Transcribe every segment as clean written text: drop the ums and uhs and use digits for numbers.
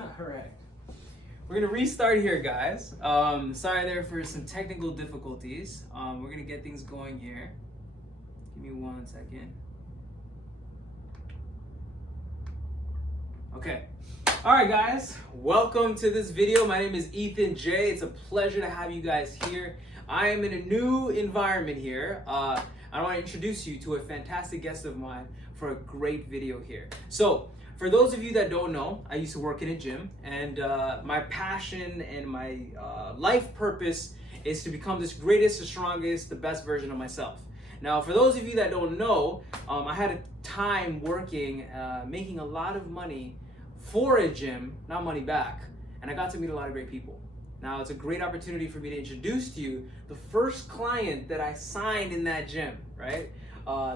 All right. We're going to restart here, guys. Sorry there for some technical difficulties. We're going to get things going here. Give me 1 second. Okay. All right, guys. Welcome to this video. My name is Ethan J. It's a pleasure to have you guys here. I am in a new environment here. I want to introduce you to a fantastic guest of mine for a great video here. So, for those of you that don't know, I used to work in a gym, and my passion and my life purpose is to become this greatest, the strongest, the best version of myself. Now, for those of you that don't know, I had a time working, making a lot of money for a gym, not money back, and I got to meet a lot of great people. Now, it's a great opportunity for me to introduce to you the first client that I signed in that gym, right?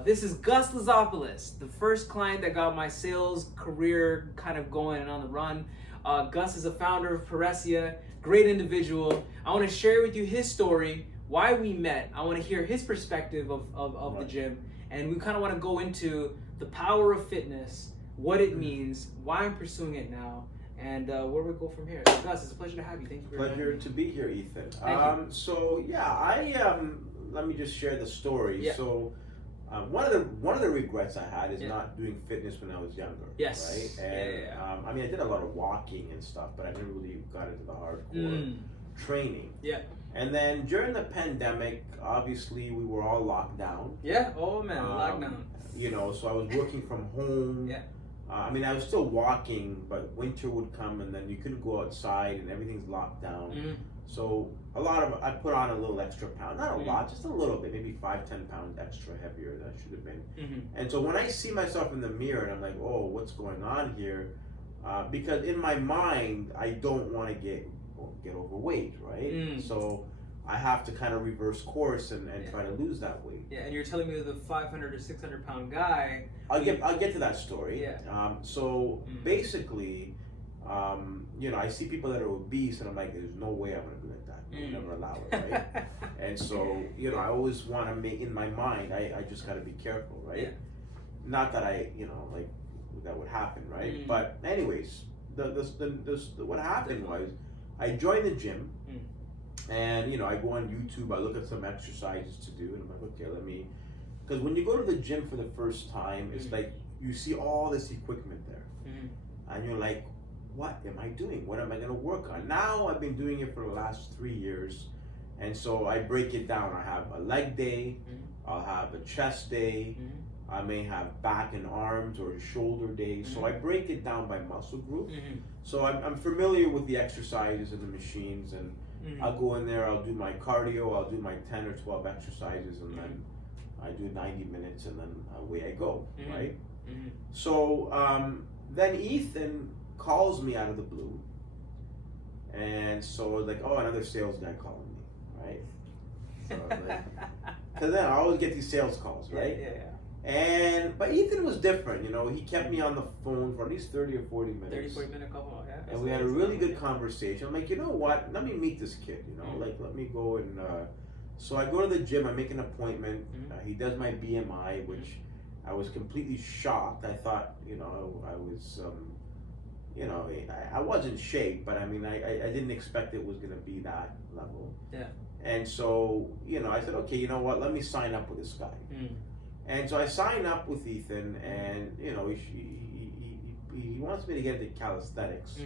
This is Gus Lazopoulos, the first client that got my sales career kind of going and on the run. Gus is a founder of Paresia, great individual. I want to share with you his story, why we met. I want to hear his perspective of the gym, and we kind of want to go into the power of fitness, what it means, why I'm pursuing it now, and where we go from here. So Gus, it's a pleasure to have you. Thank you very much. Pleasure to be here, Ethan. Thank you. So yeah, let me just share the story. Yeah. So one of the regrets I had is not doing fitness when I was younger. Yes. Right. And I mean, I did a lot of walking and stuff, but I never really got into the hardcore training. Yeah. And then during the pandemic, obviously we were all locked down. Yeah. Oh man, lockdown. You know, so I was working from home. Yeah. I mean, I was still walking, but winter would come and then you couldn't go outside and everything's locked down. So I put on a little extra pound, not a lot, just a little bit, maybe 5-10 pounds extra heavier than I should have been. And so when I see myself in the mirror and I'm like, oh, what's going on here? Because in my mind, I don't want to get overweight, right? So I have to kind of reverse course and try to lose that weight. Yeah, and you're telling me the 500 or 600 pound guy. I'll get to that story. Yeah. So basically, you know, I see people that are obese, and I'm like, there's no way I'm gonna be like that. I'll never allow it, right? And so, you know, I always want to make in my mind. I just got to be careful, right? Yeah. Not that I, you know, like that would happen, right? But anyways, what happened was, I joined the gym. And, you know, I go on YouTube, I look at some exercises to do, and I'm like, okay, because when you go to the gym for the first time, it's like you see all this equipment there. And you're like, what am I doing? What am I going to work on? Now I've been doing it for the last 3 years. And so I break it down. I have a leg day, I'll have a chest day, I may have back and arms or shoulder day. So I break it down by muscle group. So I'm familiar with the exercises and the machines, and I'll go in there, I'll do my cardio, I'll do my 10 or 12 exercises, and then I do 90 minutes, and then away I go, right? So then Ethan calls me out of the blue, and so like, oh, another sales guy calling me, right? So like, because then I always get these sales calls, right? Yeah. But Ethan was different, you know. He kept me on the phone for at least 30 or 40 minutes. 40 minute call, yeah. And we had a really good conversation. I'm like, you know what? Let me meet this kid, you know. Like, let me go and... So I go to the gym. I make an appointment. He does my BMI, which I was completely shocked. I thought, you know, I was... you know, I was in shape, but I mean, I didn't expect it was going to be that level. Yeah. And so, you know, I said, okay, you know what? Let me sign up with this guy. And so I sign up with Ethan, and you know, he wants me to get into calisthenics,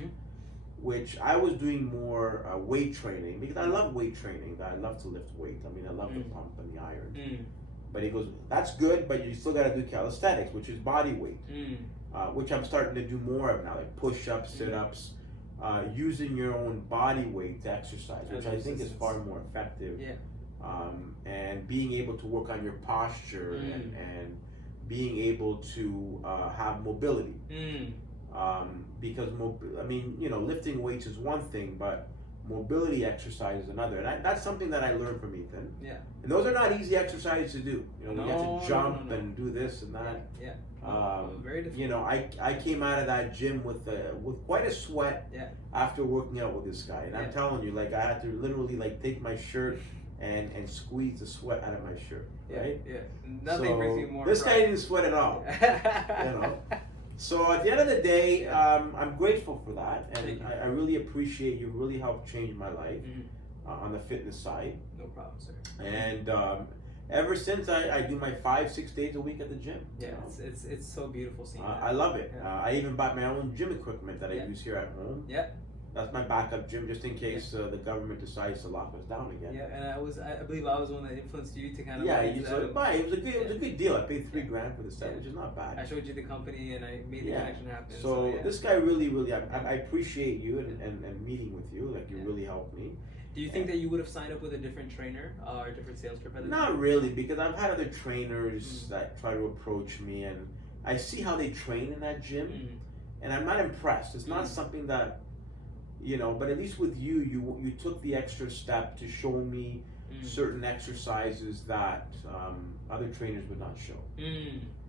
which I was doing more weight training, because I love weight training. I love to lift weight. I mean, I love the pump and the iron. But he goes, that's good, but you still got to do calisthenics, which is body weight, which I'm starting to do more of now, like push-ups, sit-ups, using your own body weight to exercise, which I think is far more effective. Yeah. And being able to work on your posture and being able to have mobility. Because, I mean, you know, lifting weights is one thing, but mobility exercise is another. And that's something that I learned from Ethan. Yeah. And those are not easy exercises to do. You know, you have to jump and do this and that. Yeah. Very difficult. You know, I came out of that gym with quite a sweat after working out with this guy. And I'm telling you, like, I had to literally, like, take my shirt and squeeze the sweat out of my shirt, right? Yeah. Nothing brings me more this pride. guy didn't sweat at all, you know. So at the end of the day, I'm grateful for that, Thank and you. I really appreciate you. Really helped change my life on the fitness side. No problem, sir. And ever since I do my 5-6 days a week at the gym. Yeah, You know? it's so beautiful seeing that. I love it. Yeah. I even bought my own gym equipment that I use here at home. Yeah. That's my backup gym, just in case the government decides to lock us down again. Yeah, and I believe I was one that influenced you to kind of. Yeah, like, it was a good deal. I paid $3,000 for the set, which is not bad. I showed you the company and I made the connection happen. So yeah. this guy really, I appreciate you and meeting with you. Like you really helped me. Do you think that you would have signed up with a different trainer or a different sales rep? Not really, because I've had other trainers that try to approach me, and I see how they train in that gym, and I'm not impressed. It's not something that, but at least with you took the extra step to show me certain exercises that other trainers would not show.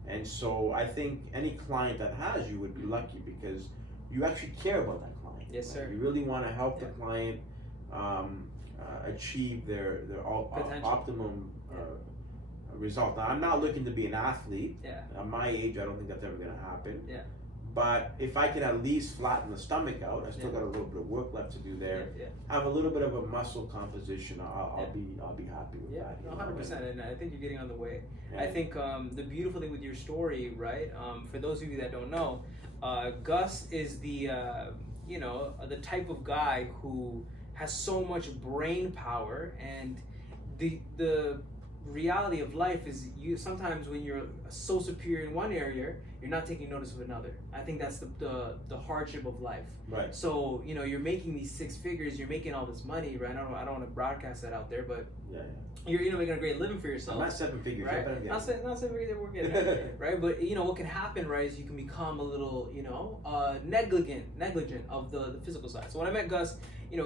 And so I think any client that has you would be lucky because you actually care about that client. Yes, sir. You really want to help the client achieve their optimum result. Now, I'm not looking to be an athlete. Yeah. At my age, I don't think that's ever going to happen. Yeah. But if I can at least flatten the stomach out, I still got a little bit of work left to do there. Yeah. Have a little bit of a muscle composition. I'll be happy with that. 100%, and I think you're getting on the way. Yeah. I think the beautiful thing with your story, right? For those of you that don't know, Gus is the the type of guy who has so much brain power, and the reality of life is you sometimes when you're so superior in one area, you're not taking notice of another. I think that's the hardship of life. Right. So you're making these 6 figures, you're making all this money, right? I don't want to broadcast that out there, but you're making a great living for yourself. I'm not 7 figures, right? Not 7 figures that we're getting at, right? But what can happen, right, is you can become a little negligent of the physical side. So when I met Gus,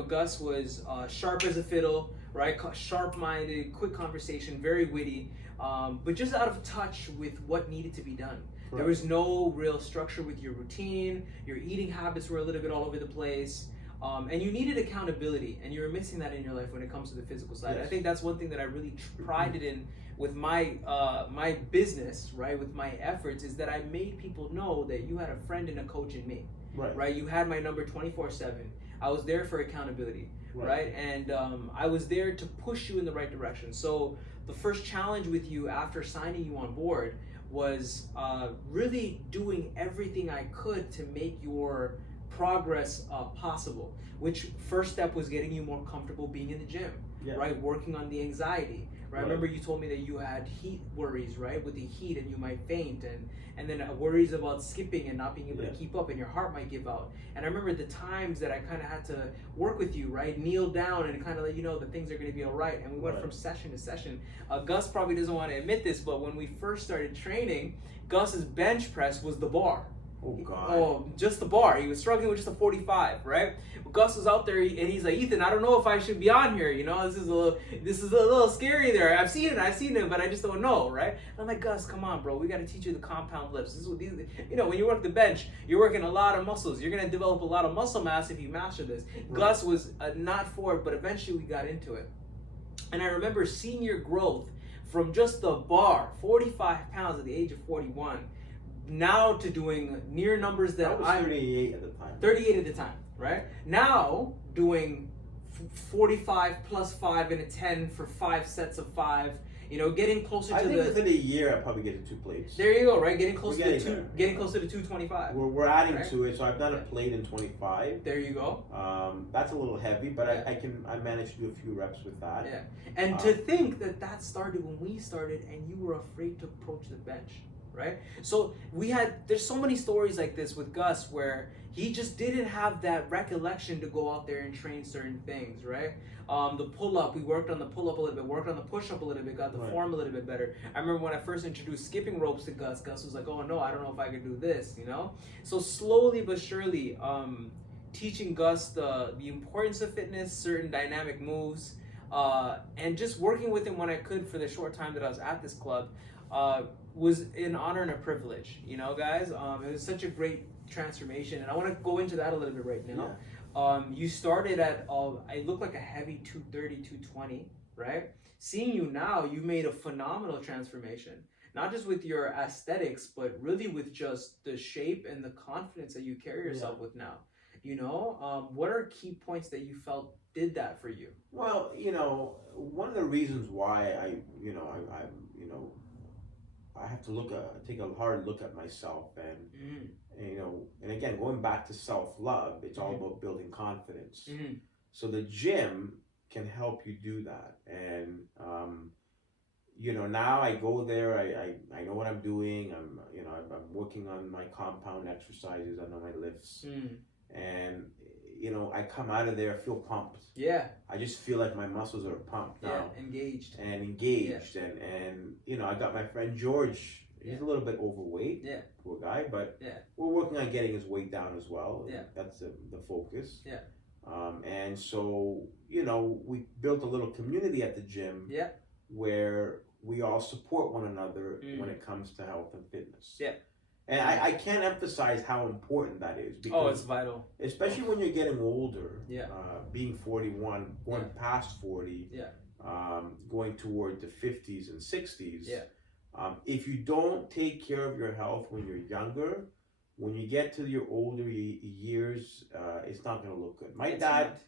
Gus was sharp as a fiddle, right? Sharp-minded, quick conversation, very witty, but just out of touch with what needed to be done. Right. There was no real structure with your routine. Your eating habits were a little bit all over the place. And you needed accountability, and you were missing that in your life when it comes to the physical side. Yes. I think that's one thing that I really prided in with my my business, right, with my efforts, is that I made people know that you had a friend and a coach in me, right? You had my number 24/7. I was there for accountability, right? And I was there to push you in the right direction. So the first challenge with you after signing you on board was really doing everything I could to make your progress possible, which first step was getting you more comfortable being in the gym, right? Working on the anxiety, right? I remember you told me that you had heat worries, right? With the heat, and you might faint, and then worries about skipping and not being able to keep up, and your heart might give out. And I remember the times that I kind of had to work with you, right? Kneel down and kind of let you know that things are going to be all right. And we went from session to session. Gus probably doesn't want to admit this, but when we first started training, Gus's bench press was the bar. Oh God! Oh, just the bar. He was struggling with just a 45, right? Gus was out there, and he's like, Ethan, I don't know if I should be on here. This is a little scary. There, I've seen it, but I just don't know, right? And I'm like, Gus, come on, bro. We got to teach you the compound lifts. This is what these. When you work the bench, you're working a lot of muscles. You're gonna develop a lot of muscle mass if you master this. Right. Gus was not for it, but eventually we got into it. And I remember seeing your growth from just the bar, 45 pounds at the age of 41. Now to doing near numbers that I was 38 at the time. 38 at the time, right? Now doing 45 plus 5 and a 10 for 5 sets of 5. Getting closer to within a year I probably get to 2 plates. There you go, right? Getting closer to getting closer to 225. We're adding to it, so I've done a plate in 25. There you go. That's a little heavy, but I managed to do a few reps with that. Yeah, and to think that started when we started, and you were afraid to approach the bench. Right? So there's so many stories like this with Gus where he just didn't have that recollection to go out there and train certain things, right? The pull-up, we worked on the pull-up a little bit, worked on the push-up a little bit, got the form a little bit better. I remember when I first introduced skipping ropes to Gus was like, oh no, I don't know if I could do this, So slowly but surely, teaching Gus the importance of fitness, certain dynamic moves, and just working with him when I could for the short time that I was at this club, was an honor and a privilege, guys. It was such a great transformation, and I want to go into that a little bit right now. You started at, I look like a heavy 230, 220, right? Seeing you now, you made a phenomenal transformation. not just with your aesthetics, but really with just the shape and the confidence that you carry yourself with now. What are key points that you felt did that for you? Well, one of the reasons why I have to take a hard look at myself, and again, going back to self-love, it's all about building confidence. So the gym can help you do that. And, now I go there, I know what I'm doing. I'm working on my compound exercises, I know my lifts. And, I come out of there, I feel pumped. Yeah. I just feel like my muscles are pumped now. Yeah, engaged. Yeah. And I got my friend George. He's a little bit overweight. Yeah. Poor guy, but we're working on getting his weight down as well. Yeah. That's the focus. Yeah. And so, we built a little community at the gym. Yeah. Where we all support one another when it comes to health and fitness. Yeah. And I can't emphasize how important that is. Because it's vital. Especially when you're getting older. Yeah. Being 41, going past 40. Yeah. Going toward the 50s and 60s. Yeah. If you don't take care of your health when you're younger, when you get to your older years, it's not going to look good. My dad,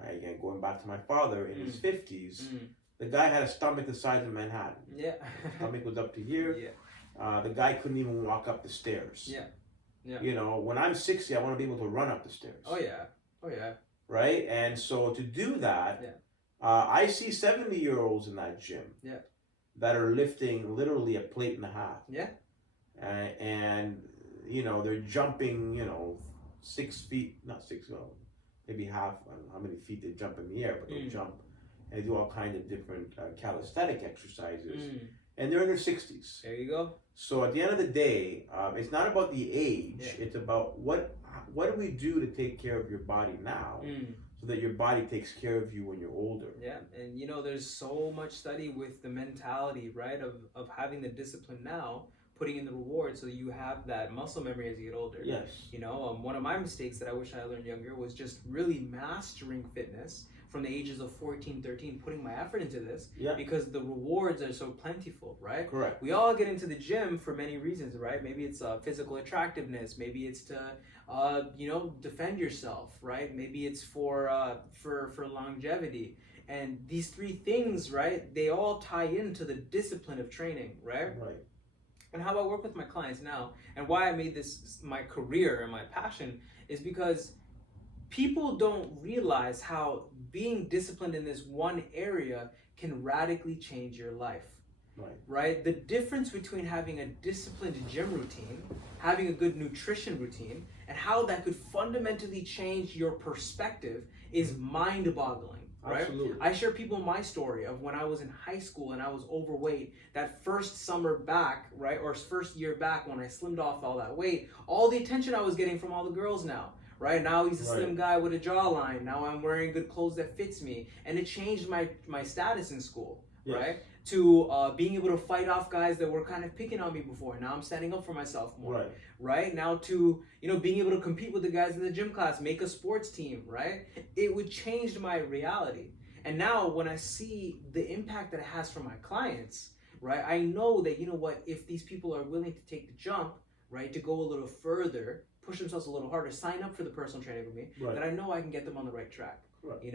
again, going back to my father, in his 50s, the guy had a stomach the size of Manhattan. Yeah. Stomach was up to here. Yeah. The guy couldn't even walk up the stairs. Yeah. Yeah. When I'm 60, I want to be able to run up the stairs. Oh, yeah. Oh, yeah. Right? And so to do that, I see 70-year-olds in that gym. Yeah. That are lifting literally a plate and a half. Yeah. And they're jumping, 6 feet, not 6, maybe half, I don't know how many feet they jump in the air, but they'll jump. And they do all kinds of different calisthenic exercises. And they're in their 60s. There you go. So at the end of the day, it's not about the age. Yeah. It's about what do we do to take care of your body now so that your body takes care of you when you're older. Yeah, and there's so much study with the mentality, right, of having the discipline now, putting in the reward so that you have that muscle memory as you get older. Yes. One of my mistakes that I wish I learned younger was just really mastering fitness from the ages of 14, 13, putting my effort into this because the rewards are so plentiful, right? Correct. We all get into the gym for many reasons, right? Maybe it's physical attractiveness. Maybe it's to, defend yourself, right? Maybe it's for longevity. And these three things, right, they all tie into the discipline of training, right? Right. And how I work with my clients now, and why I made this my career and my passion, is because people don't realize how being disciplined in this one area can radically change your life. Right? The difference between having a disciplined gym routine, having a good nutrition routine, and how that could fundamentally change your perspective is mind-boggling. Right? Absolutely. I share people my story of when I was in high school and I was overweight. That first summer back, right, or first year back when I slimmed off all that weight, all the attention I was getting from all the girls now. Right now he's a slim guy with a jawline. Now I'm wearing good clothes that fits me, and it changed my status in school. Yes. Right, to being able to fight off guys that were kind of picking on me before. Now I'm standing up for myself more. Right now to being able to compete with the guys in the gym class, make a sports team. Right, it would change my reality. And now when I see the impact that it has for my clients, right, I know that if these people are willing to take the jump, right, to go a little further, push themselves a little harder, sign up for the personal training with me, that I know I can get them on the right track. Go ahead.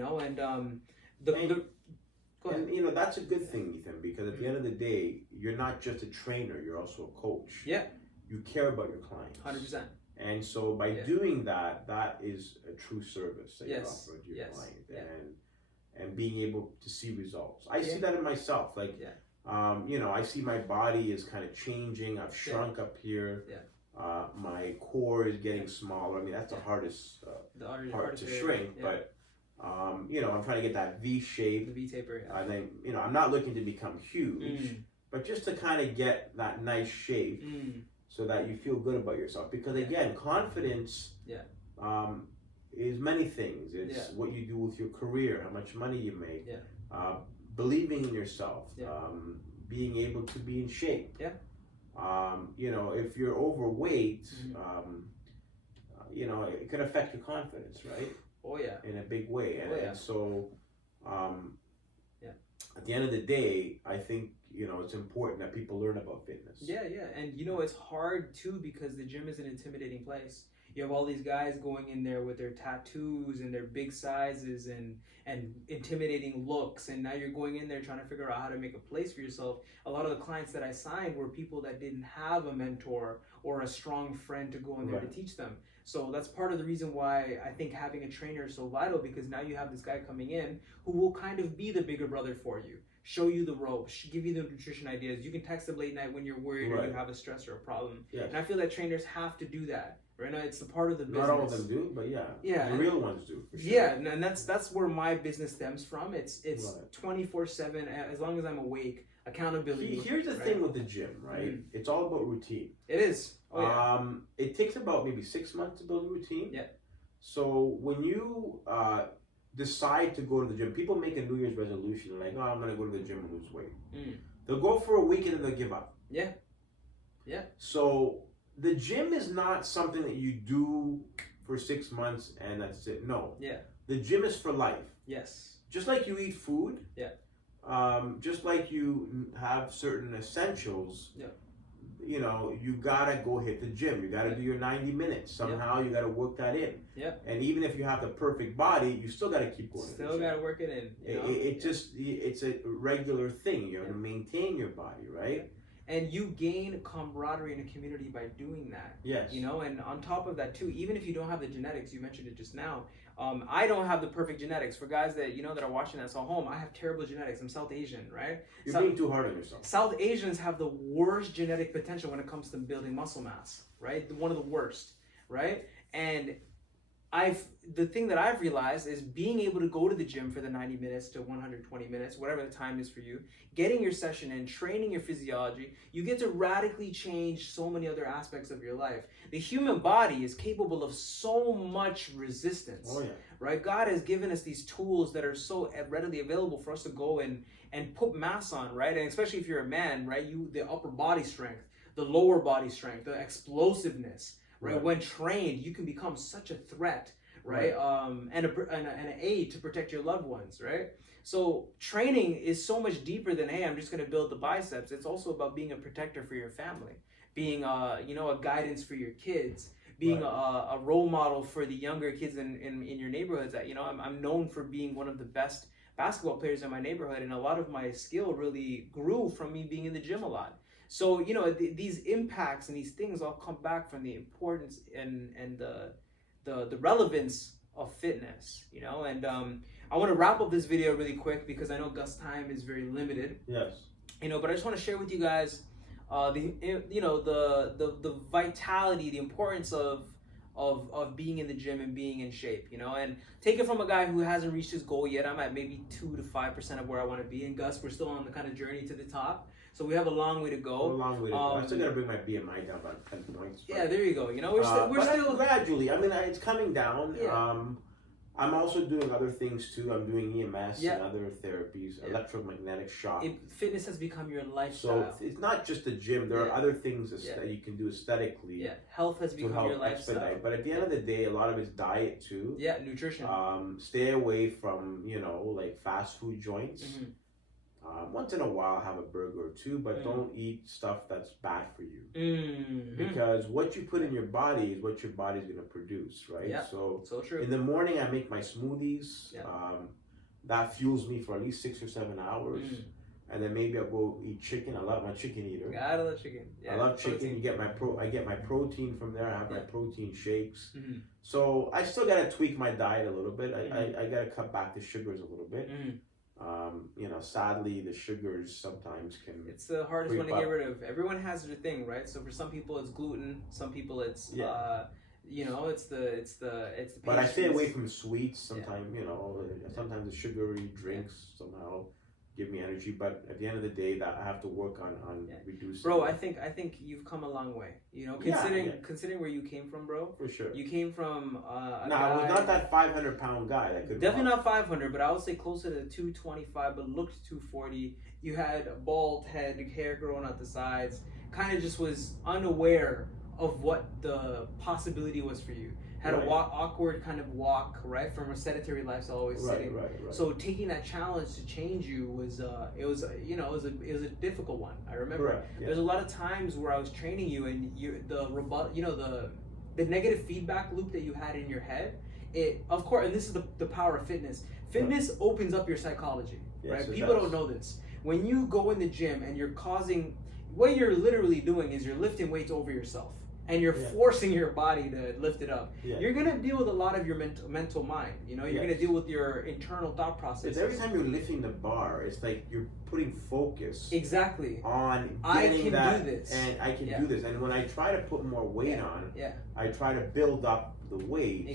And that's a good thing, Ethan, because at the end of the day, you're not just a trainer, you're also a coach. Yeah. You care about your clients. 100%. And so by doing that, that is a true service that you offer to your client. And being able to see results. I see that in myself. Like, I see my body is kind of changing. I've shrunk up here. Yeah. My core is getting smaller. I mean, that's the hardest part to shrink, but I'm trying to get that V shape. The V taper. Yeah. I think I'm not looking to become huge, but just to kind of get that nice shape, so that you feel good about yourself. Because again, confidence is many things. It's what you do with your career, how much money you make, believing in yourself, being able to be in shape. Yeah. If you're overweight, it could affect your confidence, right? Oh yeah. In a big way, and so, at the end of the day, I think, you know, it's important that people learn about fitness. Yeah, yeah. And you know, it's hard too because the gym is an intimidating place. You have all these guys going in there with their tattoos and their big sizes and intimidating looks, and now you're going in there trying to figure out how to make a place for yourself. A lot of the clients that I signed were people that didn't have a mentor or a strong friend to go in there to teach them. So that's part of the reason why I think having a trainer is so vital, because now you have this guy coming in who will kind of be the bigger brother for you, show you the ropes, give you the nutrition ideas. You can text him late night when you're worried or you have a stress or a problem. Yes. And I feel that trainers have to do that. Right now, it's the part of the business. Not all of them do, but yeah, the real ones do. For sure. Yeah, and that's where my business stems from. It's 24/7. As long as I'm awake, accountability. Here's the thing with the gym, right? It's all about routine. It is. Oh, yeah. It takes about maybe 6 months to build a routine. Yeah. So when you decide to go to the gym, people make a New Year's resolution like, oh, I'm gonna go to the gym and lose weight. They'll go for a week and then they'll give up. Yeah. Yeah. So the gym is not something that you do for 6 months and that's it. No. Yeah. The gym is for life. Yes. Just like you eat food. Yeah. Just like you have certain essentials. Yeah. You know, you gotta go hit the gym. You gotta do your 90 minutes. Somehow you gotta work that in. Yeah. And even if you have the perfect body, you still gotta keep going. Still gotta work it in. You know? It's a regular thing. You have to maintain your body, right? And you gain camaraderie in a community by doing that. Yes. You know, and on top of that too, even if you don't have the genetics, you mentioned it just now. I don't have the perfect genetics. For guys that you know that are watching us at home, I have terrible genetics. I'm South Asian, right? You're being too hard on yourself. South Asians have the worst genetic potential when it comes to building muscle mass, right? One of the worst, right? And the thing that I've realized is being able to go to the gym for the 90 minutes to 120 minutes, whatever the time is for you, getting your session in, training your physiology, you get to radically change so many other aspects of your life. The human body is capable of so much resistance, right? God has given us these tools that are so readily available for us to go and put mass on, right? And especially if you're a man, right? The upper body strength, the lower body strength, the explosiveness, right? When trained, you can become such a threat, right? And an aid to protect your loved ones, right? So training is so much deeper than, hey, I'm just going to build the biceps. It's also about being a protector for your family, being a guidance for your kids, being a role model for the younger kids in your neighborhoods. That, you know, I'm known for being one of the best basketball players in my neighborhood, and a lot of my skill really grew from me being in the gym a lot. So, you know, these impacts and these things all come back from the importance and the relevance of fitness, you know. And I want to wrap up this video really quick because I know Gus' time is very limited. Yes. You know, but I just want to share with you guys the vitality, the importance of being in the gym and being in shape, you know. And take it from a guy who hasn't reached his goal yet. I'm at maybe 2 to 5% of where I want to be. And Gus, we're still on the kind of journey to the top. So we have a long way to go. A long way to go. I still gotta bring my BMI down by 10 points. Yeah, there you go. You know, we're still gradually. I mean, it's coming down. Yeah. I'm also doing other things too. I'm doing EMS and other therapies, electromagnetic shock. Fitness has become your lifestyle. So it's not just the gym. There are other things that you can do aesthetically. Yeah, health has become your lifestyle. Expedite. But at the end of the day, a lot of it's diet too. Yeah, nutrition. Stay away from, you know, like fast food joints. Once in a while, have a burger or two, but don't eat stuff that's bad for you. Because what you put in your body is what your body's going to produce, right? Yeah, so true. In the morning, I make my smoothies. That fuels me for at least 6 or 7 hours. And then maybe I'll go eat chicken. I love my chicken eater. Gotta love chicken. Yeah, I love chicken. Protein. I get my protein from there. I have my protein shakes. So I still got to tweak my diet a little bit. I got to cut back the sugars a little bit. You know, sadly, the sugars sometimes can. It's the hardest one to get rid of. Everyone has their thing, right? So for some people, it's gluten. Some people, it's you know, it's the. But I stay away from sweets. Sometimes, you know, sometimes the sugary drinks somehow give me energy. But at the end of the day, that I have to work on reducing. Bro, I think you've come a long way. You know, considering where you came from, bro. For sure. You came from a guy, I was not that 500-pound guy that could. Definitely not 500, but I would say closer to 225, but looked 240. You had a bald head, hair growing out the sides. Kind of just was unaware of what the possibility was for you. had a awkward kind of walk, right, from a sedentary lifestyle, always sitting. Right. So taking that challenge to change you was it was a difficult one. I remember there's a lot of times where I was training you and the negative feedback loop that you had in your head. It, of course, and this is the power of fitness. Fitness opens up your psychology, right? People don't know this. When you go in the gym and you're causing, what you're literally doing is you're lifting weights over yourself and you're forcing your body to lift it up. You're gonna deal with a lot of your mental mind. You know, you're gonna deal with your internal thought process. Every time you're lifting the bar, it's like you're putting focus on I can that, do this, and I can do this. And when I try to put more weight on, I try to build up the weight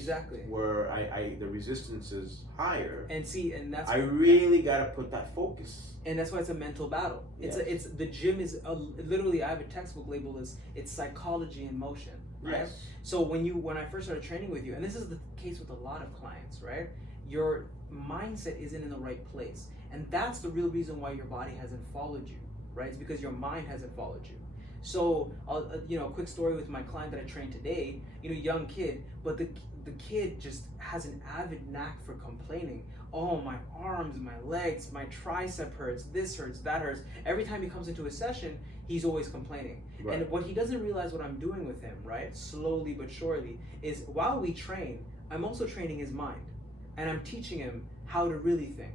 where I the resistance is higher. And that's I really got to put that focus. And that's why it's a mental battle. It's the gym is literally, I have a textbook labeled as it's psychology in motion, right? Yes. So when I first started training with you, and this is the case with a lot of clients, right? Your mindset isn't in the right place, and that's the real reason why your body hasn't followed you, right? It's because your mind hasn't followed you. So, a quick story with my client that I trained today, young kid, but the kid just has an avid knack for complaining. Oh, my arms, my legs, my tricep hurts, this hurts, that hurts. Every time he comes into a session, he's always complaining. Right. And what he doesn't realize what I'm doing with him, right, slowly but surely, is while we train, I'm also training his mind. And I'm teaching him how to really think.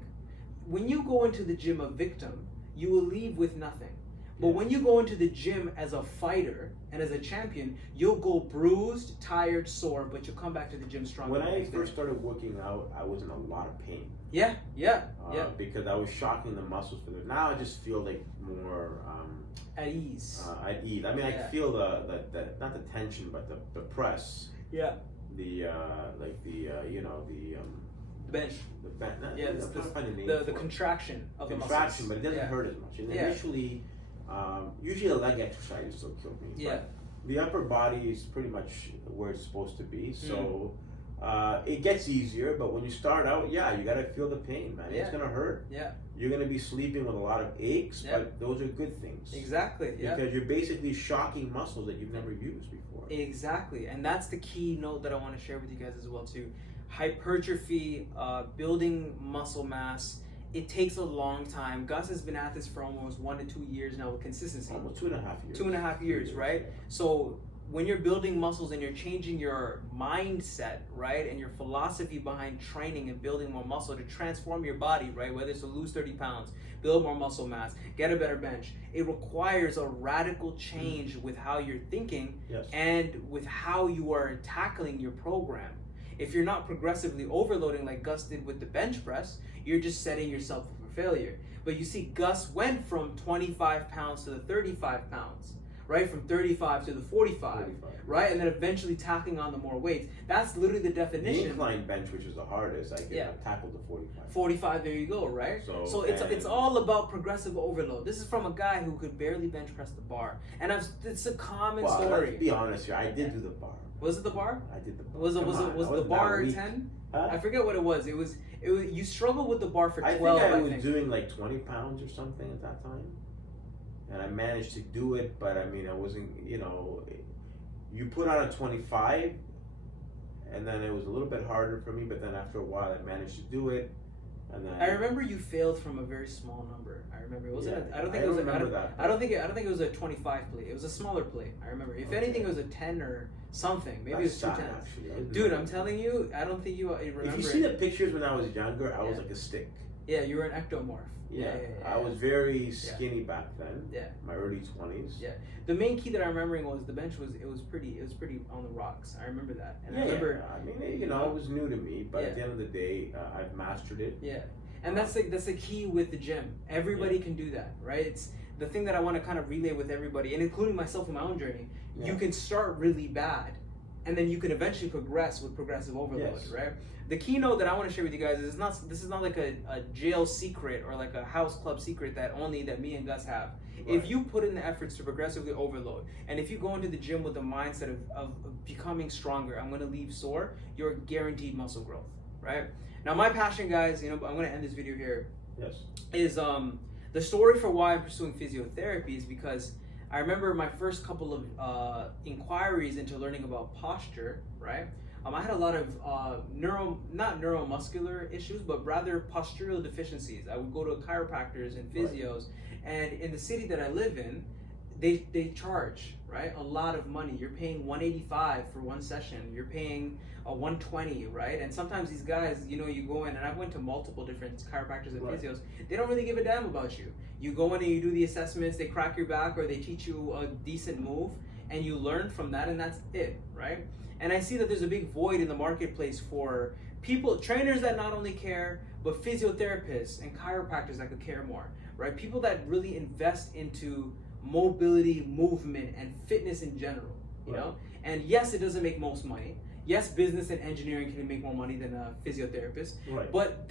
When you go into the gym a victim, you will leave with nothing. But when you go into the gym as a fighter and as a champion, you'll go bruised, tired, sore, but you'll come back to the gym stronger. When I first started working out, I was in a lot of pain. Because I was shocking the muscles for this. Now I just feel like more at ease. At ease. I mean, I feel the not the tension, but the press. Yeah. The bench. The bench. The contraction of the muscles. Contraction, but it doesn't hurt as much. And initially. Usually a leg exercise still kills me. But the upper body is pretty much where it's supposed to be. So it gets easier, but when you start out, you got to feel the pain, man. It's going to hurt. You're going to be sleeping with a lot of aches, but those are good things. Exactly. Because you're basically shocking muscles that you've never used before. Exactly. And that's the key note that I want to share with you guys as well too. Hypertrophy, building muscle mass, it takes a long time. Gus has been at this for almost 1 to 2 years now with consistency. Almost 2.5 years. 2.5 years, right? So when you're building muscles and you're changing your mindset, right, and your philosophy behind training and building more muscle to transform your body, right, whether it's to lose 30 pounds, build more muscle mass, get a better bench, it requires a radical change with how you're thinking and with how you are tackling your program. If you're not progressively overloading like Gus did with the bench press, you're just setting yourself up for failure. But you see, Gus went from 25 pounds to the 35 pounds, right? From 35 to the 45, right? And then eventually tackling on the more weights. That's literally the definition. The incline bench, which is the hardest, I tackled the 45. 45, there you go, right? So it's all about progressive overload. This is from a guy who could barely bench press the bar. And it's a common story. Let's be honest here, I did do the bar. Was it the bar? I did the bar. Was the bar 10? I forget what it was. It was you struggled with the bar for 12. I was doing like 20 pounds or something at that time, and I managed to do it. But I mean, I wasn't. You put on a 25, and then it was a little bit harder for me. But then after a while, I managed to do it. And then I remember you failed from a very small number. I remember it wasn't. I don't think it was a 25 plate. It was a smaller plate. I remember. If anything, it was a 10 or something. Maybe it was 2 10s. Dude, I'm telling you, I don't think you remember. If you see the pictures when I was younger, I was like a stick. Yeah, you were an ectomorph. Yeah. I was very skinny back then. Yeah. My early 20s. Yeah. The main key that I'm remembering was the bench was pretty on the rocks. I remember that. And I remember. I mean, it was new to me, but at the end of the day, I've mastered it. Yeah. And that's the key with the gym. Everybody can do that, right? It's the thing that I want to kind of relay with everybody, and including myself in my own journey. You can start really bad, and then you can eventually progress with progressive overload, right? The keynote that I want to share with you guys is this is not like a jail secret or like a house club secret that me and Gus have. Right. If you put in the efforts to progressively overload, and if you go into the gym with the mindset of becoming stronger, I'm going to leave sore, you're guaranteed muscle growth, right? Now my passion, guys, I'm going to end this video here. Yes. Is the story for why I'm pursuing physiotherapy is because I remember my first couple of inquiries into learning about posture, right? I had a lot of not neuromuscular issues, but rather postural deficiencies. I would go to chiropractors and physios, and in the city that I live in, they charge, right, a lot of money. You're paying $185 for one session. You're paying $120, right? And sometimes these guys, you know, you go in, and I went to multiple different chiropractors and physios. They don't really give a damn about you. You go in and you do the assessments. They crack your back, or they teach you a decent move, and you learn from that, and that's it, right? And I see that there's a big void in the marketplace for people, trainers that not only care, but physiotherapists and chiropractors that could care more, right? People that really invest into mobility, movement, and fitness in general, you know? And yes, it doesn't make most money. Yes, business and engineering can make more money than a physiotherapist. But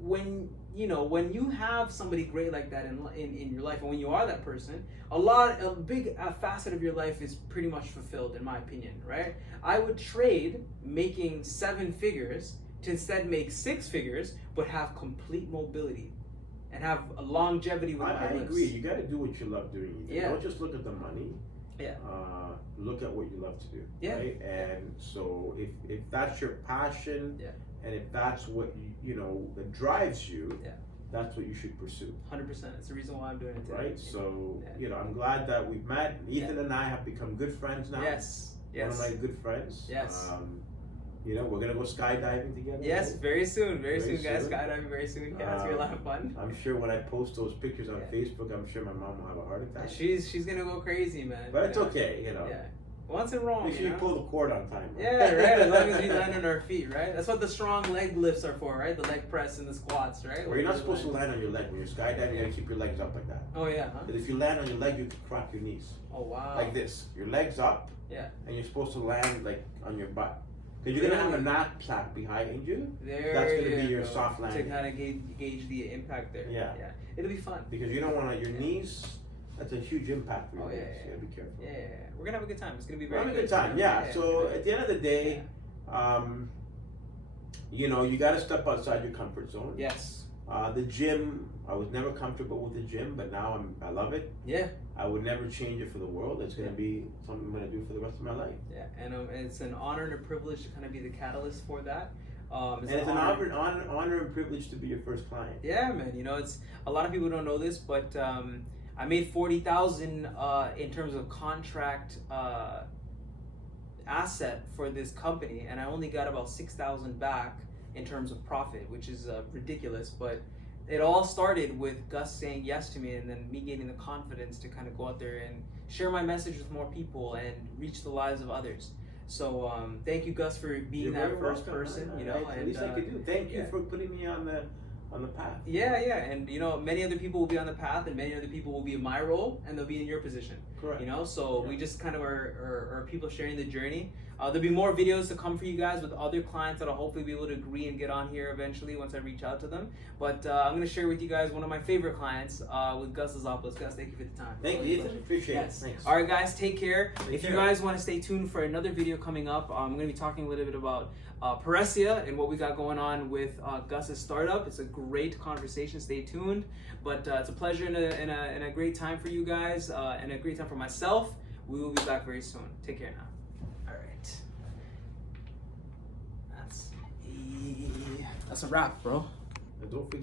when you have somebody great like that in your life, and when you are that person, a big facet of your life is pretty much fulfilled, in my opinion, right? I would trade making 7 figures to instead make 6 figures, but have complete mobility and have a longevity with my lips. I agree. You got to do what you love doing. Don't just look at the money. Look at what you love to do. Right? And so if that's your passion, and if that's what that drives you, that's what you should pursue. 100%. It's the reason why I'm doing it today. Right. So I'm glad that we've met. Ethan and I have become good friends now. Yes. One of my good friends. Yes. We're gonna go skydiving together. Yes, right? Very soon, guys. Skydiving very soon. Yeah, it's gonna be a lot of fun. I'm sure when I post those pictures on Facebook, I'm sure my mom will have a heart attack. She's gonna go crazy, man. But it's okay, Yeah. Once in Rome, make sure you pull the cord on time. Right? Yeah, right. As long as we land on our feet, right? That's what the strong leg lifts are for, right? The leg press and the squats, right? Well, you're not supposed to land on your leg when you're skydiving. You gotta keep your legs up like that. Oh yeah. Huh? But if you land on your leg, you can crack your knees. Oh wow. Like this, your legs up. Yeah. And you're supposed to land like on your butt. Because you're gonna have a knot plaque behind you. That's gonna be your soft landing. To kind of gauge the impact there. Yeah. It'll be fun. Because you don't want your knees. That's a huge impact for your legs. You gotta be careful. Yeah. We're gonna have a good time. It's gonna be We're very having a good time. Yeah. So at the end of the day, you gotta step outside your comfort zone. Yes. The gym, I was never comfortable with the gym, but now I love it. Yeah. I would never change it for the world. It's going to be something I'm going to do for the rest of my life. Yeah, and it's an honor and a privilege to kind of be the catalyst for that. It's an honor and privilege to be your first client. Yeah, man. It's a lot of people don't know this, but I made $40,000 in terms of contract asset for this company, and I only got about $6,000 back in terms of profit, which is ridiculous. But it all started with Gus saying yes to me, and then me gaining the confidence to kind of go out there and share my message with more people and reach the lives of others. So thank you, Gus, for being that first person. At least I could do. Thank you for putting me on the path. Yeah, and many other people will be on the path, and many other people will be in my role, and they'll be in your position. Correct. So we just kind of are people sharing the journey. There'll be more videos to come for you guys with other clients that I'll hopefully be able to agree and get on here eventually once I reach out to them. But I'm going to share with you guys one of my favorite clients with Gus Lazopoulos. Gus, thank you for the time. Thank you, Ethan. Appreciate it. Thanks. All right, guys, take care. If you guys want to stay tuned for another video coming up, I'm going to be talking a little bit about Paresia and what we got going on with Gus's startup. It's a great conversation. Stay tuned. But it's a pleasure and a great time for you guys and a great time for myself. We will be back very soon. Take care now. That's a wrap, bro. And don't forget